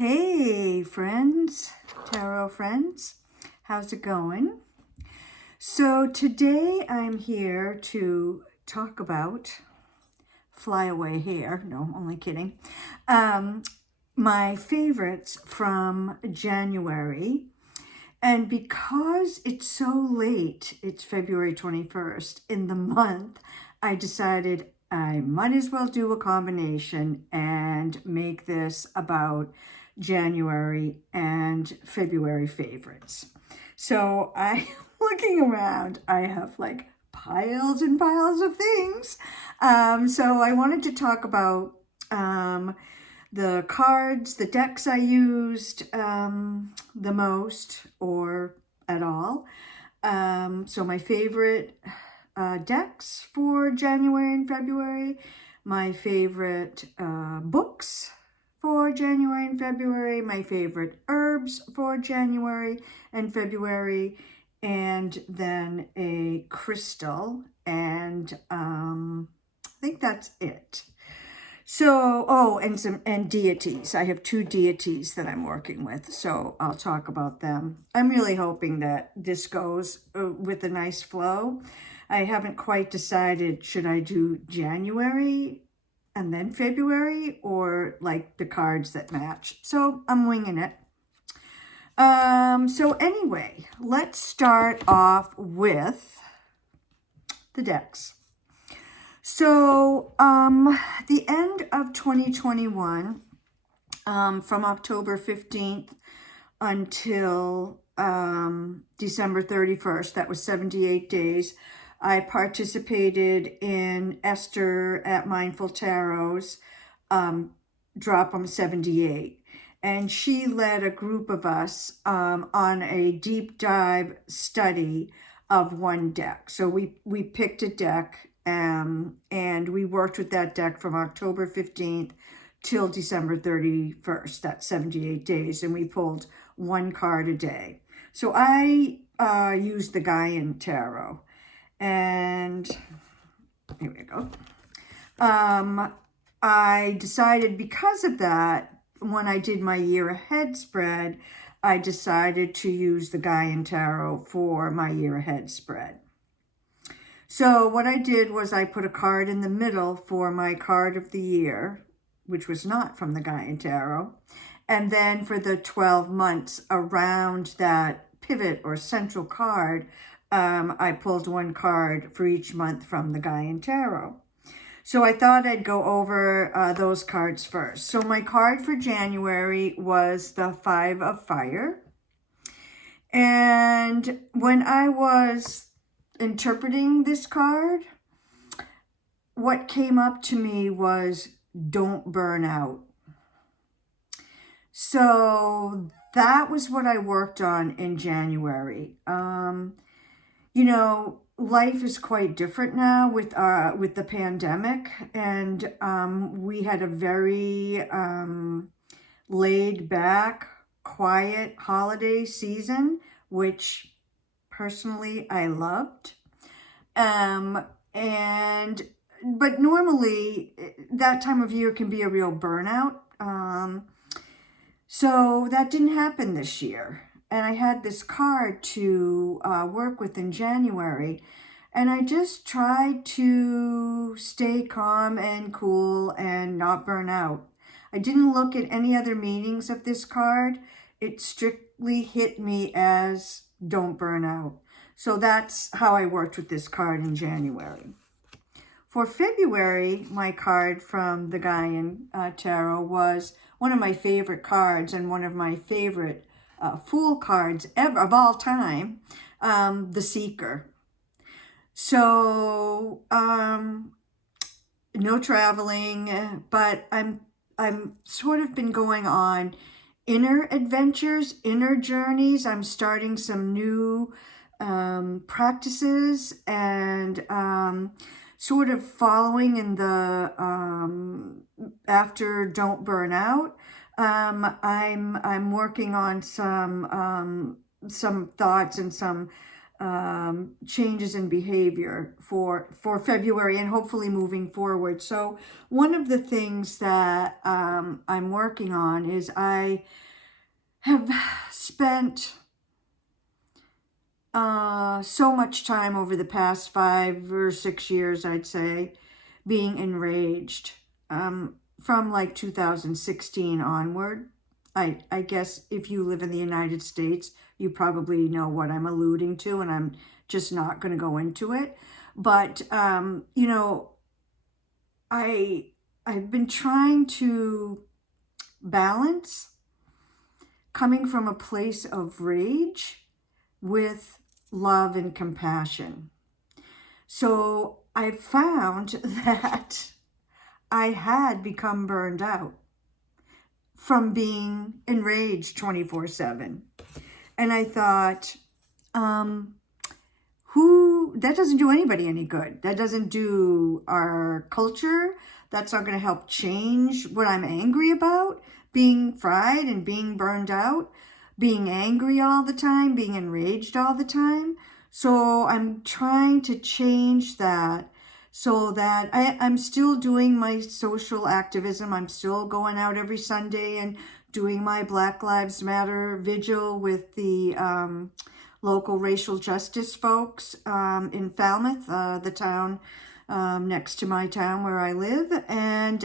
Hey friends, tarot friends, how's it going? So today I'm here to talk about, fly away here, no, only kidding, my favorites from January. And because it's so late, it's February 21st in the month, I decided I might as well do a combination and make this about January and February favorites. So I, looking around, I have like piles and piles of things. So I wanted to talk about the cards, the decks I used the most or at all. So my favorite decks for January and February, my favorite books for January and February, my favorite herbs for January and February, and then a crystal, and I think that's it. So, and deities. I have 2 deities that I'm working with, so I'll talk about them. I'm really hoping that this goes with a nice flow. I haven't quite decided, should I do January and then February, or like the cards that match. So I'm winging it. So anyway, let's start off with the decks. So the end of 2021, from October 15th until December 31st, that was 78 days, I participated in Esther at Mindful Tarot's Drop 'em 78. And she led a group of us on a deep dive study of one deck. So we picked a deck and we worked with that deck from October 15th till December 31st. That's 78 days. And we pulled one card a day. So I used the Gaian Tarot. And here we go. I decided because of that, when I did my year ahead spread, I decided to use the Gaian Tarot for my year ahead spread. So what I did was I put a card in the middle for my card of the year, which was not from the Gaian Tarot. And then for the 12 months around that pivot or central card, I pulled one card for each month from the Gaian Tarot. So I thought I'd go over those cards first. So my card for January was the 5 of Fire. And when I was interpreting this card, what came up to me was don't burn out. So that was what I worked on in January. You know, life is quite different now with the pandemic, and we had a very laid back, quiet holiday season, which personally I loved. But normally that time of year can be a real burnout. So that didn't happen this year. And I had this card to work with in January. And I just tried to stay calm and cool and not burn out. I didn't look at any other meanings of this card. It strictly hit me as don't burn out. So that's how I worked with this card in January. For February, my card from the Gaian Tarot was one of my favorite cards and one of my favorite Fool cards ever of all time, the Seeker. So no traveling, but I'm sort of been going on inner adventures, inner journeys. I'm starting some new practices and sort of following in the after Don't Burn Out. I'm working on some thoughts and some changes in behavior for February and hopefully moving forward. So one of the things that I'm working on is I have spent so much time over the past 5 or 6 years, I'd say, being enraged from like 2016 onward. I guess if you live in the United States, you probably know what I'm alluding to, and I'm just not going to go into it. But, you know, I've been trying to balance coming from a place of rage with love and compassion. So I found that I had become burned out from being enraged 24/7. And I thought, that doesn't do anybody any good. That doesn't do our culture. That's not going to help change what I'm angry about, being fried and being burned out, being angry all the time, being enraged all the time. So I'm trying to change that so that I'm still doing my social activism. I'm still going out every Sunday and doing my Black Lives Matter vigil with the local racial justice folks in Falmouth, the town next to my town where I live. And,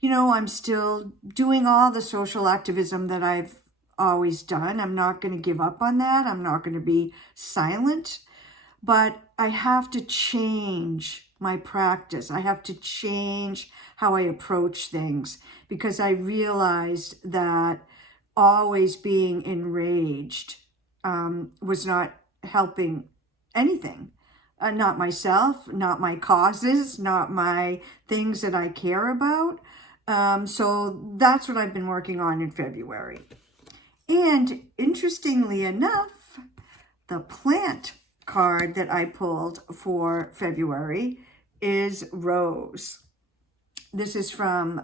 you know, I'm still doing all the social activism that I've always done. I'm not going to give up on that. I'm not going to be silent. But I have to change my practice. I have to change how I approach things, because I realized that always being enraged was not helping anything. Not myself, not my causes, not my things that I care about. So that's what I've been working on in February. And interestingly enough, the plant card that I pulled for February is Rose. This is from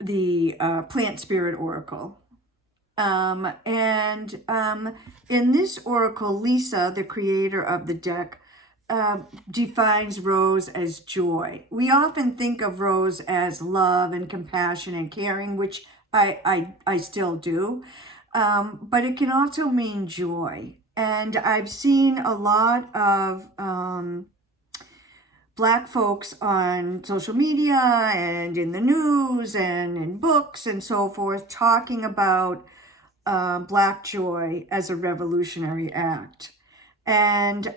the Plant Spirit Oracle. And in this oracle, Lisa, the creator of the deck, defines Rose as joy. We often think of Rose as love and compassion and caring, which I still do. But it can also mean joy. And I've seen a lot of Black folks on social media and in the news and in books and so forth talking about Black joy as a revolutionary act. And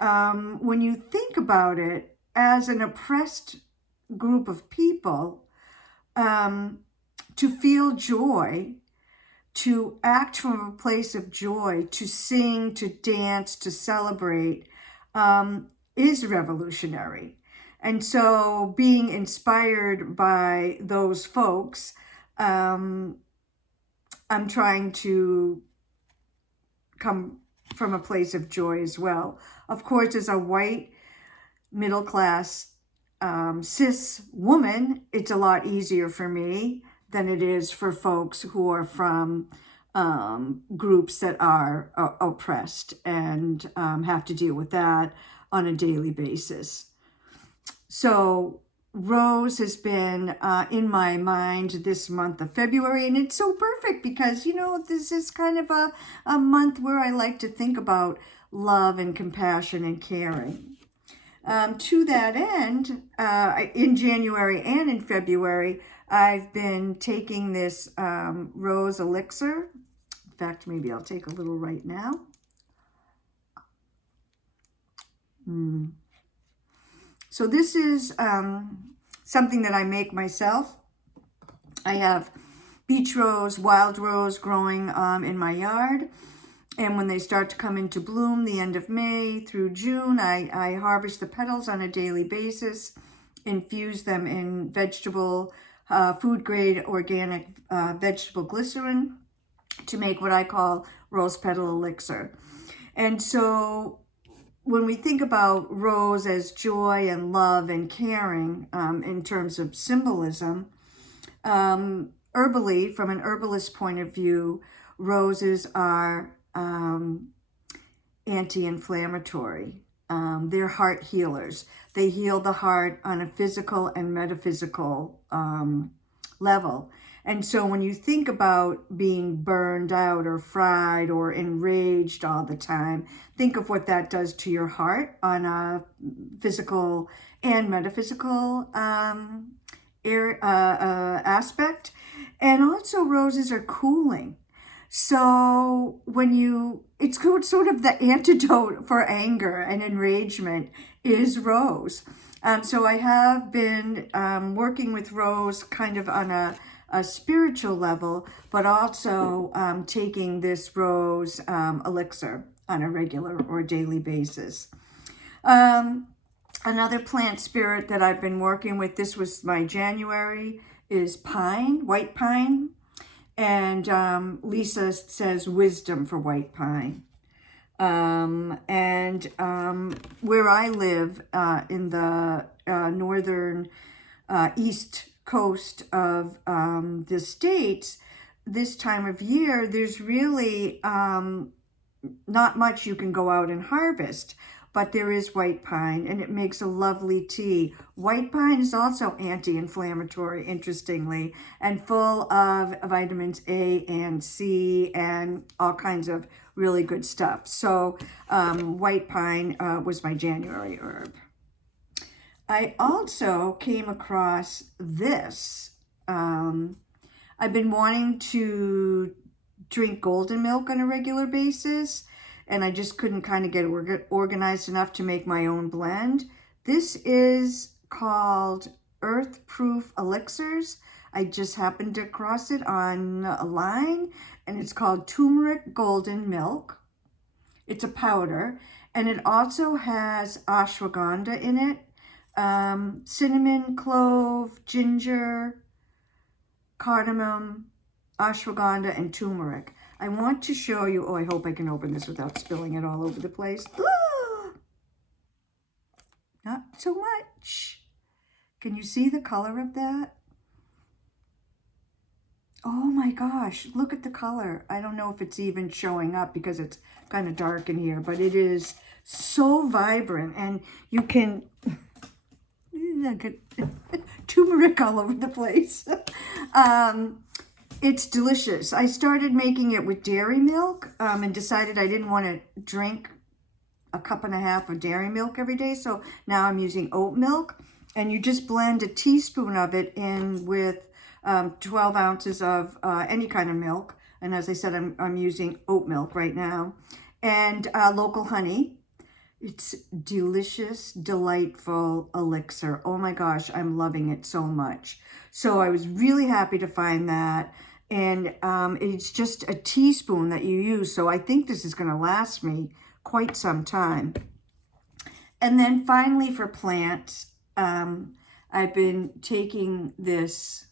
when you think about it, as an oppressed group of people, to feel joy, to act from a place of joy, to sing, to dance, to celebrate, is revolutionary. And so being inspired by those folks, I'm trying to come from a place of joy as well. Of course, as a white, middle-class, cis woman, it's a lot easier for me than it is for folks who are from groups that are oppressed and have to deal with that on a daily basis. So Rose has been in my mind this month of February, and it's so perfect because, you know, this is kind of a month where I like to think about love and compassion and caring. To that end, in January and in February, I've been taking this rose elixir. In fact, maybe I'll take a little right now. So this is something that I make myself. I have beach rose, wild rose growing in my yard. And when they start to come into bloom, the end of May through June, I harvest the petals on a daily basis, infuse them in vegetable, food-grade organic vegetable glycerin to make what I call rose petal elixir. And so when we think about rose as joy and love and caring in terms of symbolism, herbally, from an herbalist point of view, roses are anti-inflammatory. They're heart healers. They heal the heart on a physical and metaphysical level. And so when you think about being burned out or fried or enraged all the time, think of what that does to your heart on a physical and metaphysical aspect. And also roses are cooling. So it's sort of the antidote for anger and enragement is rose. So I have been working with rose kind of on a spiritual level, but also taking this rose elixir on a regular or daily basis. Another plant spirit that I've been working with, this was my January, is pine, white pine. And Lisa says wisdom for white pine. Where I live in the northern east coast of the States, this time of year, there's really not much you can go out and harvest. But there is white pine, and it makes a lovely tea. White pine is also anti-inflammatory, interestingly, and full of vitamins A and C and all kinds of really good stuff. So white pine was my January herb. I also came across this. I've been wanting to drink golden milk on a regular basis, and I just couldn't kind of get organized enough to make my own blend. This is called Earth Proof Elixirs. I just happened to cross it on a line, and it's called Turmeric Golden Milk. It's a powder, and it also has ashwagandha in it, cinnamon, clove, ginger, cardamom, ashwagandha, and turmeric. I want to show you, oh, I hope I can open this without spilling it all over the place. Not so much. Can you see the color of that? Oh my gosh, look at the color. I don't know if it's even showing up because it's kind of dark in here, but it is so vibrant, and you can, look at turmeric all over the place. It's delicious. I started making it with dairy milk and decided I didn't want to drink a cup and a half of dairy milk every day. So now I'm using oat milk, and you just blend a teaspoon of it in with 12 ounces of any kind of milk. And as I said, I'm using oat milk right now, and local honey. It's delicious, delightful elixir. Oh my gosh, I'm loving it so much. So I was really happy to find that. And it's just a teaspoon that you use. So I think this is going to last me quite some time. And then finally for plants, I've been taking this,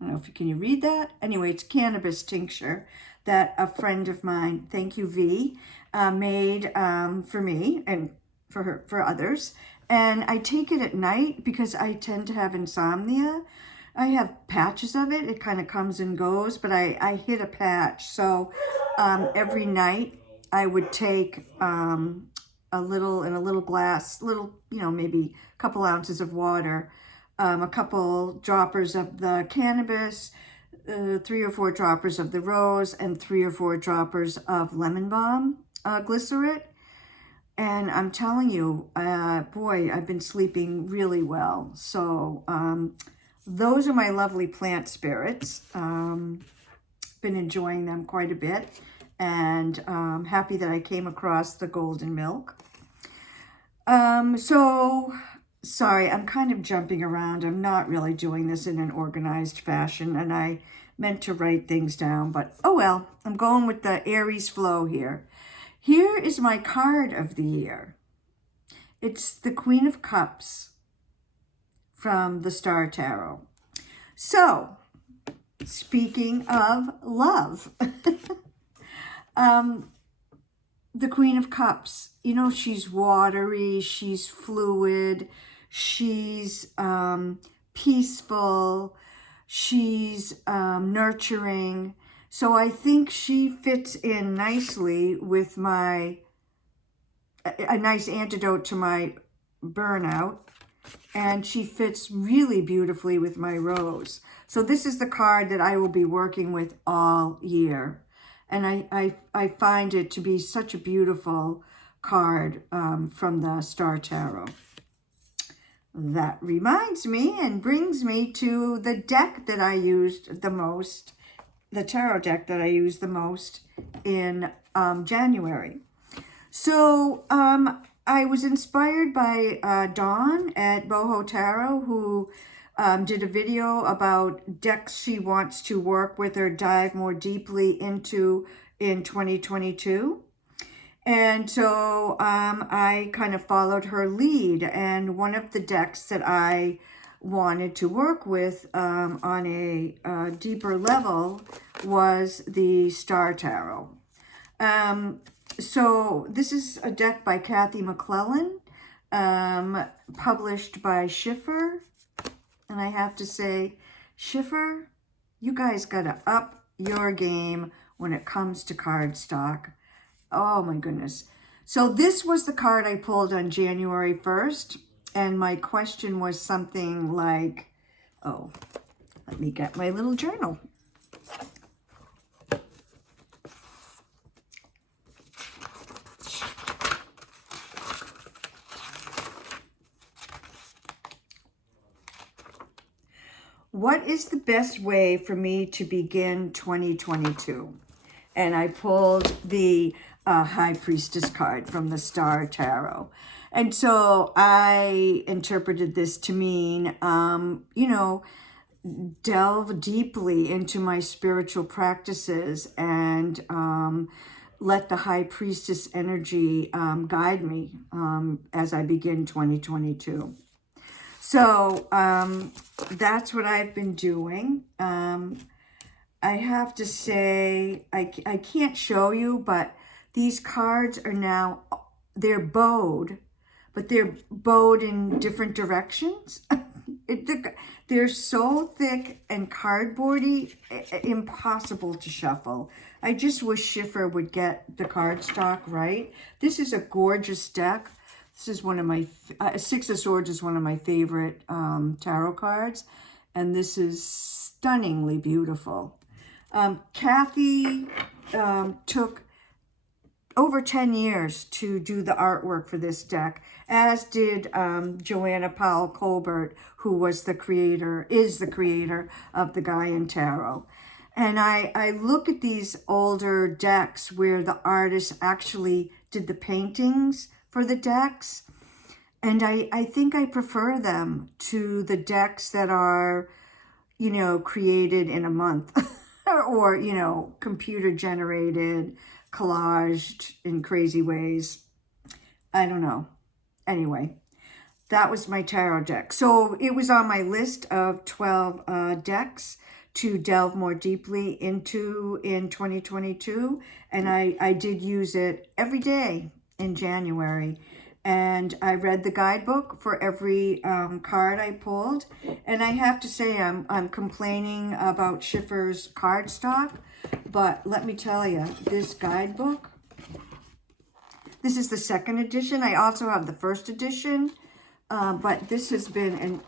I don't know if can you read that? Anyway, it's cannabis tincture that a friend of mine, thank you V, made for me and for others. And I take it at night because I tend to have insomnia. I have patches of it. It kind of comes and goes, but I hit a patch. So every night I would take a little in a little glass, maybe a couple ounces of water, a couple droppers of the cannabis, 3 or 4 droppers of the rose, and 3 or 4 droppers of lemon balm glycerate. And I'm telling you, boy, I've been sleeping really well. So those are my lovely plant spirits. Been enjoying them quite a bit, and happy that I came across the golden milk. So sorry, I'm kind of jumping around. I'm not really doing this in an organized fashion, and I meant to write things down, but oh well, I'm going with the Aries flow here. Here is my card of the year. It's the Queen of Cups from the Star Tarot. So, speaking of love, the Queen of Cups, you know, she's watery, she's fluid, she's peaceful, she's nurturing, So I think she fits in nicely with a nice antidote to my burnout. And she fits really beautifully with my rose. So this is the card that I will be working with all year. And I find it to be such a beautiful card from the Star Tarot. That reminds me and brings me to the deck that I used the most, the tarot deck that I used the most in January. So I was inspired by Dawn at Boho Tarot, who did a video about decks she wants to work with or dive more deeply into in 2022. And so I kind of followed her lead, and one of the decks that I wanted to work with on a deeper level was the Star Tarot. So this is a deck by Kathy McClellan, published by Schiffer. And I have to say, Schiffer, you guys got to up your game when it comes to cardstock. Oh my goodness. So this was the card I pulled on January 1st. And my question was something like, oh, let me get my little journal. What is the best way for me to begin 2022? And I pulled the High Priestess card from the Star Tarot. And so I interpreted this to mean, you know, delve deeply into my spiritual practices and let the High Priestess energy guide me as I begin 2022. So that's what I've been doing. I have to say, I can't show you, but these cards are now, they're bowed, but they're bowed in different directions. They're so thick and cardboardy, impossible to shuffle. I just wish Schiffer would get the cardstock right. This is a gorgeous deck. This is one of my, Six of Swords is one of my favorite tarot cards. And this is stunningly beautiful. Kathy took over 10 years to do the artwork for this deck, as did Joanna Powell Colbert, who was the creator, is the creator of the Gaian Tarot. And I look at these older decks where the artist actually did the paintings for the decks, and I think I prefer them to the decks that are, you know, created in a month or, you know, computer generated, collaged in crazy ways. I don't know. Anyway, that was my tarot deck. So it was on my list of 12 decks to delve more deeply into in 2022. And I did use it every day in January. And I read the guidebook for every card I pulled. And I have to say, I'm complaining about Schiffer's cardstock. But let me tell you, this guidebook, this is the second edition. I also have the first edition. But this has been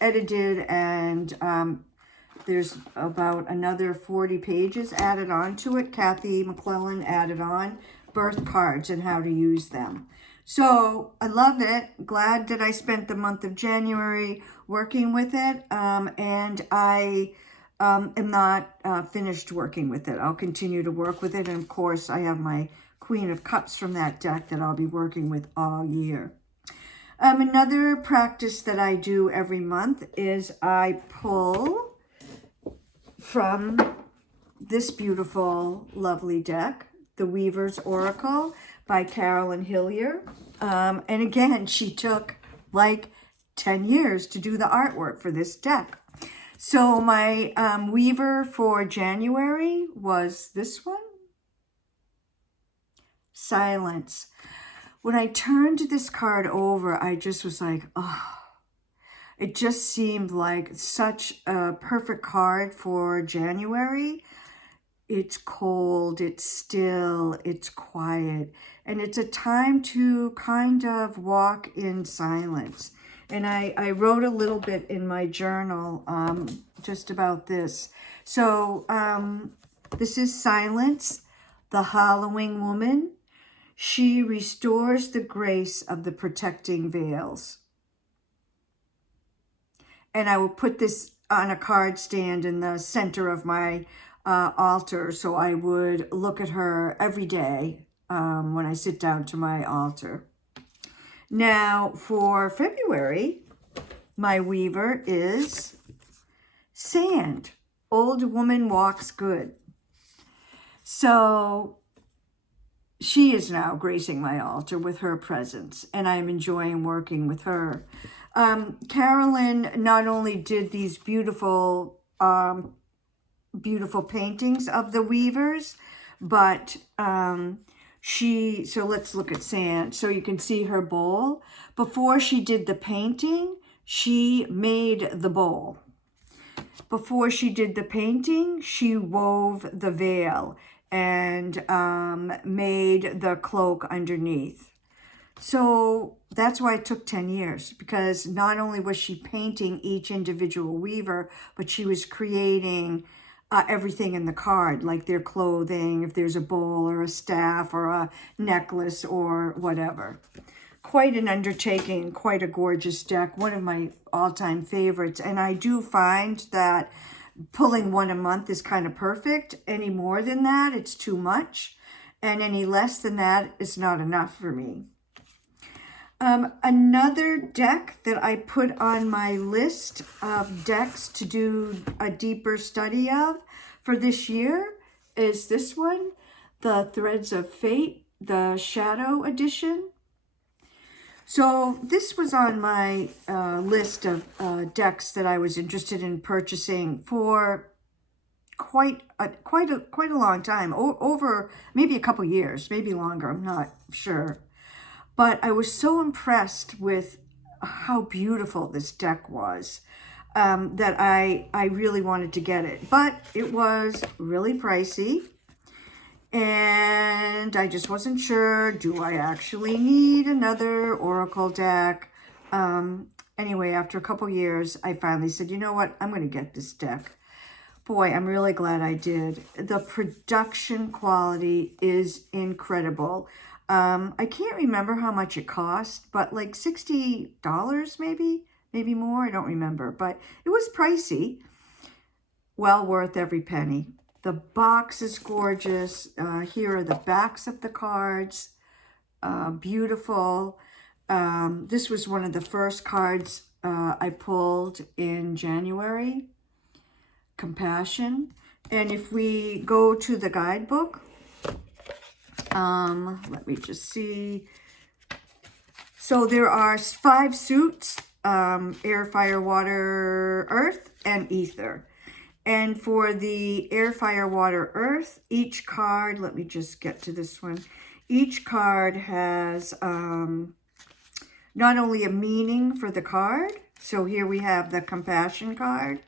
edited, and there's about another 40 pages added on to it. Kathy McClellan added on birth cards and how to use them. So I love it. Glad that I spent the month of January working with it. And I am not finished working with it. I'll continue to work with it. And of course, I have my Queen of Cups from that deck that I'll be working with all year. Another practice that I do every month is I pull from this beautiful, lovely deck, The Weaver's Oracle by Carolyn Hillier. And again, she took like 10 years to do the artwork for this deck. So my Weaver for January was this one, Silence. When I turned this card over, I just was like, oh, It just seemed like such a perfect card for January. It's cold, it's still, it's quiet, and it's a time to kind of walk in silence. And I wrote a little bit in my journal just about this. So this is Silence, the Hollowing Woman. She restores the grace of the protecting veils. And I will put this on a card stand in the center of my altar, so I would look at her every day when I sit down to my altar. Now for February, my weaver is Sand. Old Woman Walks Good. So she is now gracing my altar with her presence, and I'm enjoying working with her. Carolyn not only did these beautiful paintings of the weavers, but so let's look at Sand. So you can see her bowl. Before she did the painting, she made the bowl. Before she did the painting, she wove the veil and made the cloak underneath. So that's why it took 10 years, because not only was she painting each individual weaver, but she was creating everything in the card, like their clothing, if there's a bowl or a staff or a necklace or whatever. Quite an undertaking, quite a gorgeous deck, one of my all-time favorites. And I do find that pulling one a month is kind of perfect. Any more than that, it's too much. And any less than that is not enough for me. Another deck that I put on my list of decks to do a deeper study of for this year is this one, the Threads of Fate, the Shadow Edition. So this was on my list of decks that I was interested in purchasing for quite a long time, over maybe a couple years, maybe longer, I'm not sure. But I was so impressed with how beautiful this deck was that I really wanted to get it. But it was really pricey, and I just wasn't sure, do I actually need another Oracle deck? Anyway, after a couple years, I finally said, you know what, I'm going to get this deck. Boy, I'm really glad I did. The production quality is incredible. I can't remember how much it cost, but like $60 maybe more. I don't remember, but it was pricey. Well worth every penny. The box is gorgeous. Here are the backs of the cards. Beautiful. This was one of the first cards I pulled in January. Compassion. And if we go to the guidebook, let me just see. So there are 5 suits, air, fire, water, earth, and ether. And for the air, fire, water, earth, each card, let me just get to this one. Each card has not only a meaning for the card. So here we have the compassion card,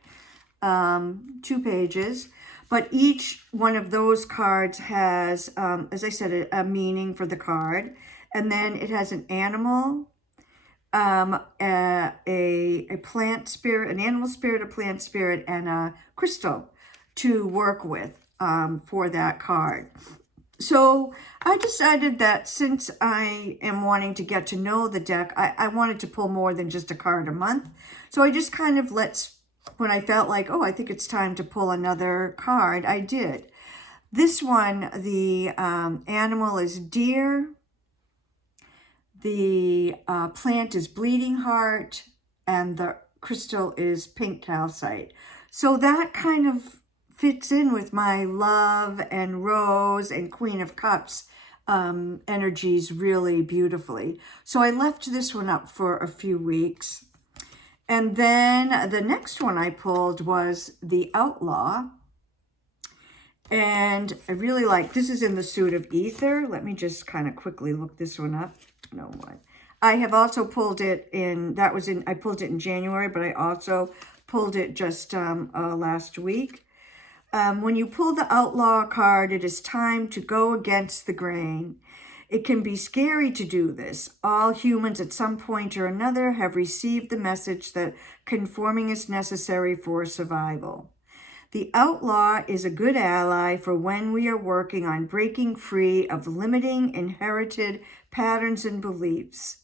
2 pages. But each one of those cards has, as I said, a meaning for the card. And then it has an animal, a plant spirit, an animal spirit, a plant spirit, and a crystal to work with for that card. So I decided that since I am wanting to get to know the deck, I wanted to pull more than just a card a month. So I just kind of when I felt like, oh, I think it's time to pull another card, I did. This one, the animal is deer. The plant is bleeding heart. And the crystal is pink calcite. So that kind of fits in with my love and rose and Queen of Cups energies really beautifully. So I left this one up for a few weeks. And then the next one I pulled was the Outlaw. And I really like, this is in the suit of ether. Let me just kind of quickly look this one up. No one. I have also pulled it in, I pulled it in January, but I also pulled it just last week. When you pull the Outlaw card, it is time to go against the grain. It can be scary to do this. All humans at some point or another have received the message that conforming is necessary for survival. The outlaw is a good ally for when we are working on breaking free of limiting inherited patterns and beliefs.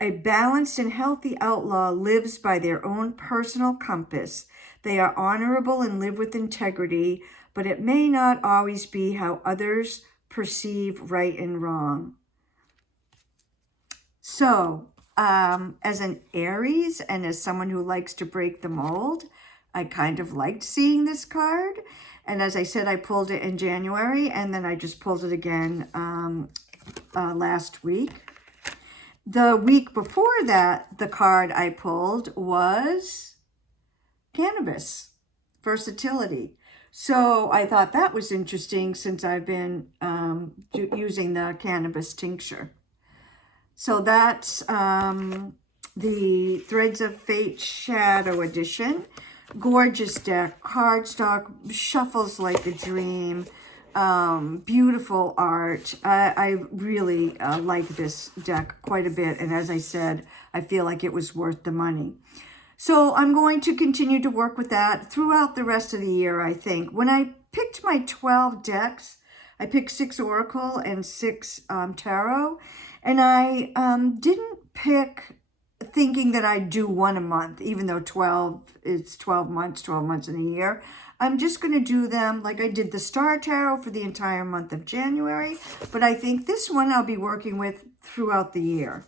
A balanced and healthy outlaw lives by their own personal compass. They are honorable and live with integrity, but it may not always be how others perceive right and wrong. So, as an Aries and as someone who likes to break the mold, I kind of liked seeing this card. And as I said, I pulled it in January, and then I just pulled it again last week. The week before that, the card I pulled was cannabis, versatility. So I thought that was interesting since I've been using the cannabis tincture. So that's the Threads of Fate Shadow Edition. Gorgeous deck, cardstock, shuffles like a dream. Beautiful art. I really like this deck quite a bit. And as I said, I feel like it was worth the money. So I'm going to continue to work with that throughout the rest of the year, I think. When I picked my 12 decks, I picked 6 Oracle and 6 Tarot. And I didn't pick thinking that I'd do one a month, even though 12 is 12 months in a year. I'm just going to do them like I did the Star Tarot for the entire month of January, but I think this one I'll be working with throughout the year.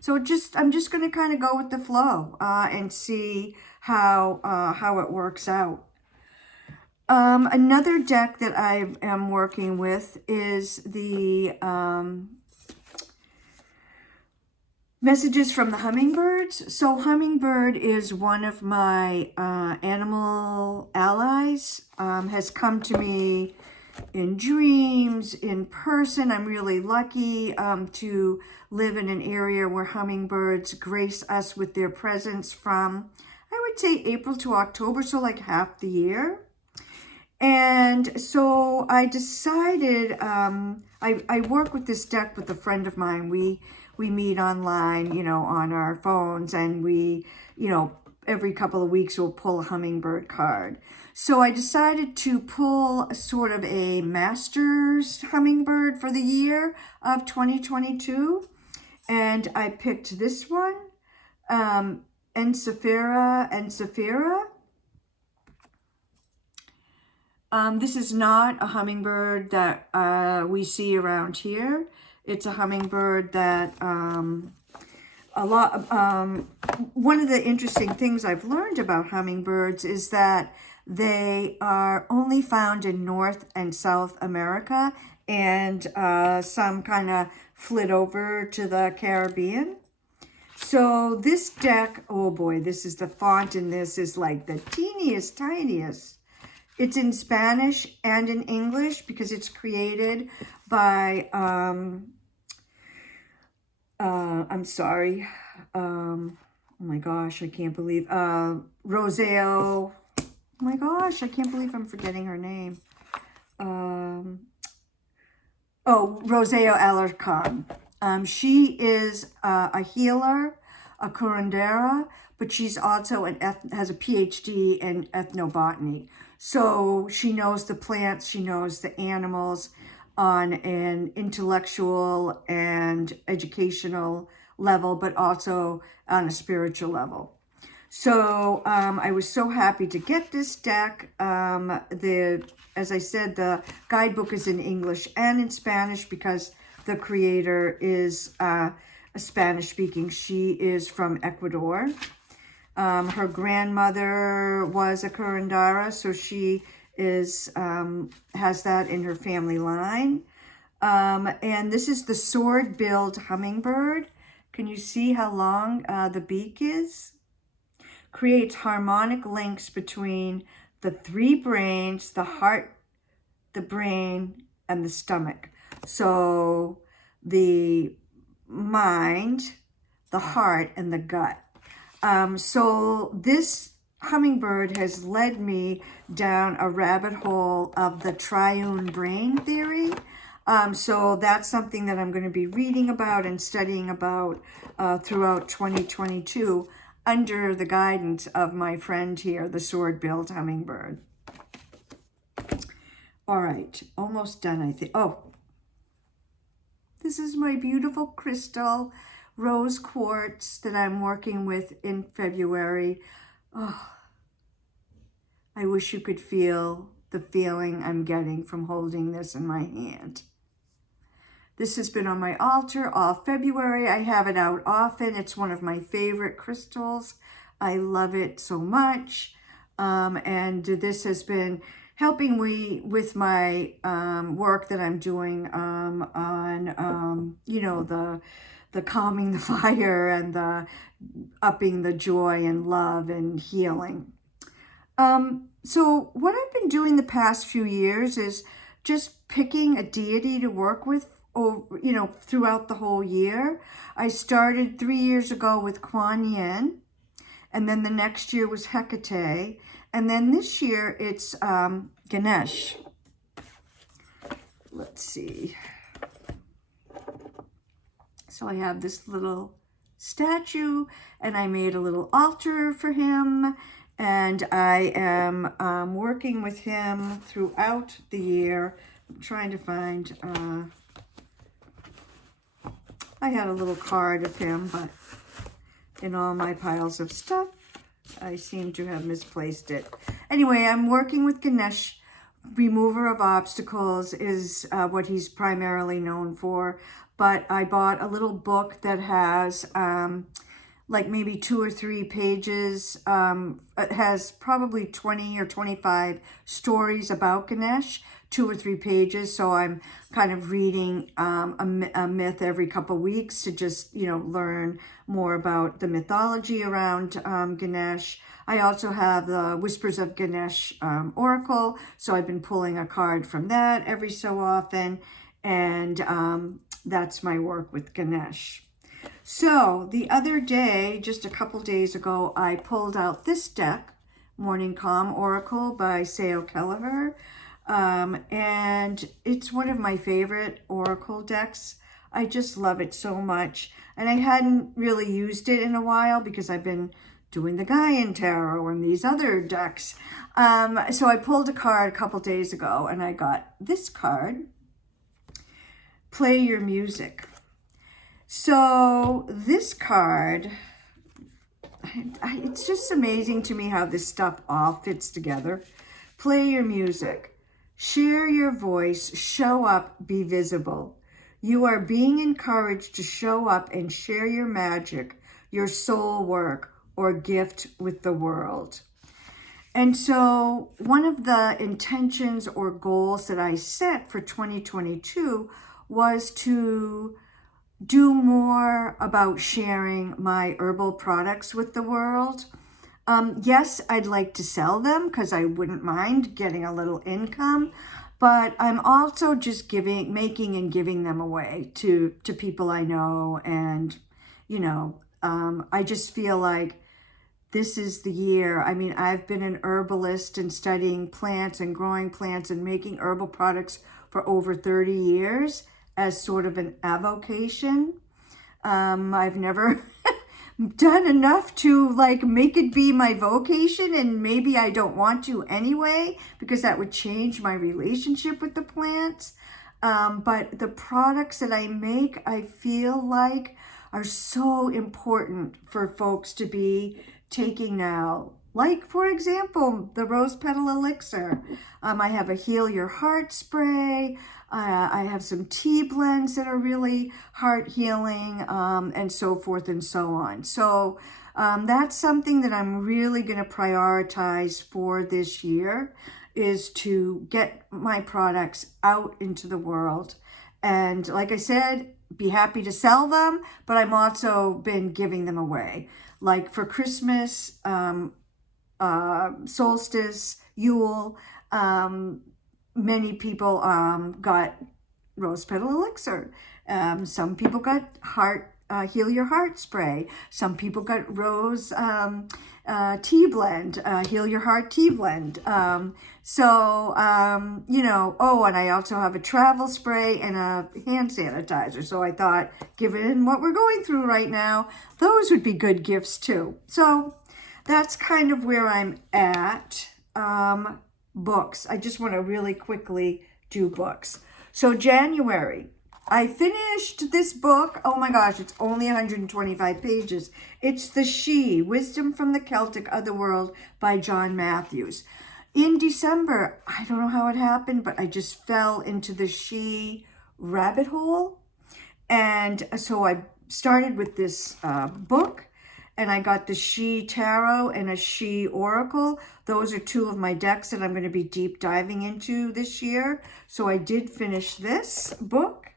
So I'm just going to kind of go with the flow and see how it works out. Another deck that I am working with is the Messages from the Hummingbirds. So Hummingbird is one of my animal allies, has come to me in dreams, in person. I'm really lucky to live in an area where hummingbirds grace us with their presence from, I would say, April to October, so like half the year. And so I decided, I work with this deck with a friend of mine. We meet online, on our phones, and we, every couple of weeks we'll pull a hummingbird card. So I decided to pull sort of a master's hummingbird for the year of 2022. And I picked this one, Encephera. This is not a hummingbird that we see around here. It's a hummingbird that one of the interesting things I've learned about hummingbirds is that they are only found in North and South America, and some kind of flit over to the Caribbean. So this deck, oh boy, this is the font in this is like the teeniest, tiniest. It's in Spanish and in English because it's created by, I'm sorry, oh my gosh, I can't believe, Roseo, oh my gosh, I can't believe I'm forgetting her name. Roseo Alarcon. She is a healer, a curandera, but she's also has a PhD in ethnobotany. So she knows the plants, she knows the animals on an intellectual and educational level, but also on a spiritual level. So I was so happy to get this deck. As I said, the guidebook is in English and in Spanish because the creator is a Spanish-speaking. She is from Ecuador. Her grandmother was a curandera, so she is has that in her family line. And this is the sword-billed hummingbird. Can you see how long the beak is? Creates harmonic links between the 3 brains, the heart, the brain, and the stomach. So the mind, the heart, and the gut. So this hummingbird has led me down a rabbit hole of the triune brain theory. So that's something that I'm going to be reading about and studying about throughout 2022 under the guidance of my friend here, the sword-billed hummingbird. All right, almost done, I think. Oh, this is my beautiful crystal rose quartz that I'm working with in February. Oh, I wish you could feel the feeling I'm getting from holding this in my hand. This has been on my altar all February. I have it out often. It's one of my favorite crystals. I love it so much. And this has been helping me with my work that I'm doing on, you know, the calming the fire and the upping the joy and love and healing. So what I've been doing the past few years is just picking a deity to work with, you know, throughout the whole year. I started 3 years ago with Kuan Yin, and then the next year was Hecate, and then this year it's Ganesh. Let's see. So I have this little statue, and I made a little altar for him, and I am working with him throughout the year. I'm trying to find, I had a little card of him, but in all my piles of stuff, I seem to have misplaced it. Anyway, I'm working with Ganesh. Remover of obstacles is what he's primarily known for. But I bought a little book that has like maybe 2 or 3 pages. It has probably 20 or 25 stories about Ganesh, 2 or 3 pages. So I'm kind of reading a myth every couple weeks to just, you know, learn more about the mythology around Ganesh. I also have the Whispers of Ganesh Oracle. So I've been pulling a card from that every so often. And that's my work with Ganesh. So the other day, just a couple days ago, I pulled out this deck, Morning Calm Oracle by Sao Kelleher. And it's one of my favorite oracle decks. I just love it so much. And I hadn't really used it in a while because I've been doing the Gaian Tarot and these other decks. So I pulled a card a couple days ago and I got this card, Play Your Music. So this card, it's just amazing to me how this stuff all fits together. Play your music. Share your voice. Show up. Be visible. You are being encouraged to show up and share your magic, your soul work, or gift with the world. And so one of the intentions or goals that I set for 2022 was to do more about sharing my herbal products with the world. Yes, I'd like to sell them because I wouldn't mind getting a little income, but I'm also just making and giving them away to people I know. And, you know, I just feel like this is the year. I mean, I've been an herbalist and studying plants and growing plants and making herbal products for over 30 years as sort of an avocation. I've never done enough to like make it be my vocation, and maybe I don't want to anyway because that would change my relationship with the plants. But the products that I make, I feel like are so important for folks to be taking now. Like, for example, the rose petal elixir. I have a Heal Your Heart spray. I have some tea blends that are really heart healing, and so forth and so on. So that's something that I'm really going to prioritize for this year, is to get my products out into the world. And like I said, be happy to sell them, but I've also been giving them away. Like for Christmas, solstice, Yule, many people got rose petal elixir. Some people got heart Heal Your Heart spray. Some people got rose tea blend, Heal Your Heart tea blend. You know, oh, and I also have a travel spray and a hand sanitizer. So I thought, given what we're going through right now, those would be good gifts too. So that's kind of where I'm at. Books. I just want to really quickly do books. So January, I finished this book. Oh my gosh, it's only 125 pages. It's The She, Wisdom from the Celtic Otherworld by John Matthews. In December, I don't know how it happened, but I just fell into the She rabbit hole. And so I started with this book, and I got the She Tarot and a She Oracle. Those are two of my decks that I'm going to be deep diving into this year. So I did finish this book.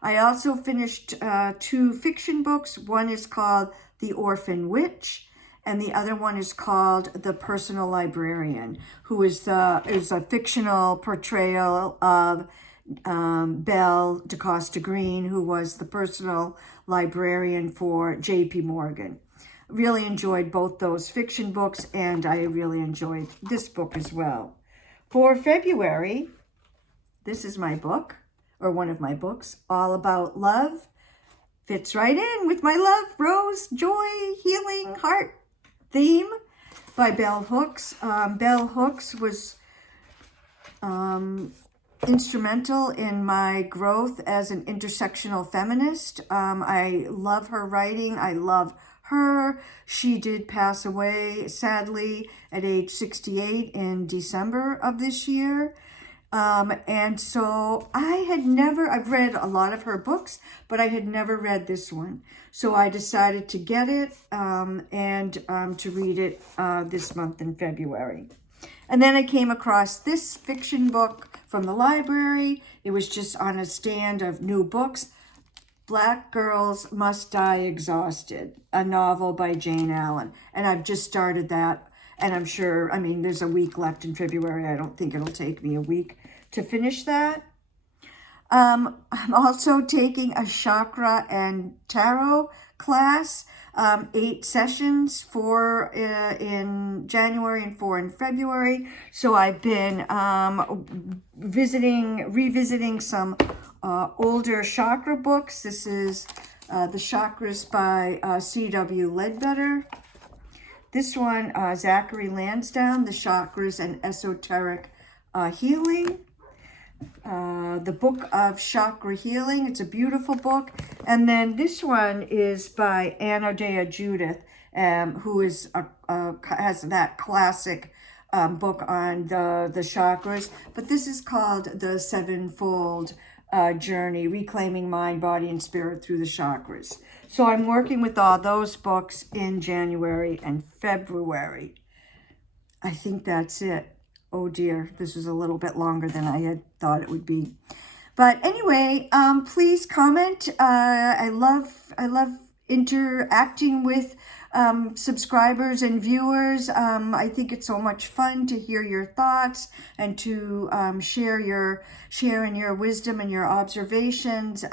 I also finished two fiction books. One is called The Orphan Witch, and the other one is called The Personal Librarian, who is a fictional portrayal of Belle DeCosta Green, who was the personal librarian for J.P. Morgan. Really enjoyed both those fiction books, and I really enjoyed this book as well. For February, this is my book, or one of my books, All About Love. Fits right in with my love, rose, joy, healing, heart theme by Bell Hooks. Bell Hooks was instrumental in my growth as an intersectional feminist. I love her writing. I love her. She did pass away, sadly, at age 68 in December of this year. And so I've read a lot of her books, but I had never read this one. So I decided to get it and to read it this month in February. And then I came across this fiction book from the library. It was just on a stand of new books. Black Girls Must Die Exhausted, a novel by Jane Allen. And I've just started that. And I'm sure, I mean, there's a week left in February. I don't think it'll take me a week to finish that. I'm also taking a chakra and tarot class, 8 sessions, 4 in January and 4 in February. So I've been revisiting some older chakra books. This is The Chakras by C.W. Ledbetter. This one, Zachary Lansdowne, The Chakras and Esoteric Healing. The Book of Chakra Healing. It's a beautiful book. And then this one is by Anodea Judith, who is has that classic book on the chakras. But this is called The Sevenfold Journey, Reclaiming Mind, Body, and Spirit Through the Chakras. So I'm working with all those books in January and February. I think that's it. Oh dear, this was a little bit longer than I had thought it would be. But anyway, please comment. I love interacting with subscribers and viewers. I think it's so much fun to hear your thoughts and to share in your wisdom and your observations.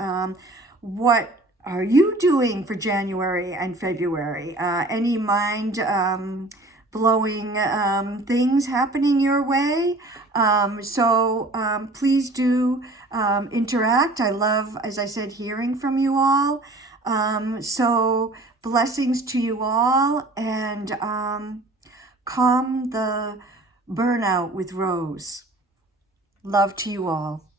What are you doing for January and February? Any mind blowing things happening your way? Please do interact. I love, as I said, hearing from you all. So blessings to you all, and calm the burnout with Rose. Love to you all.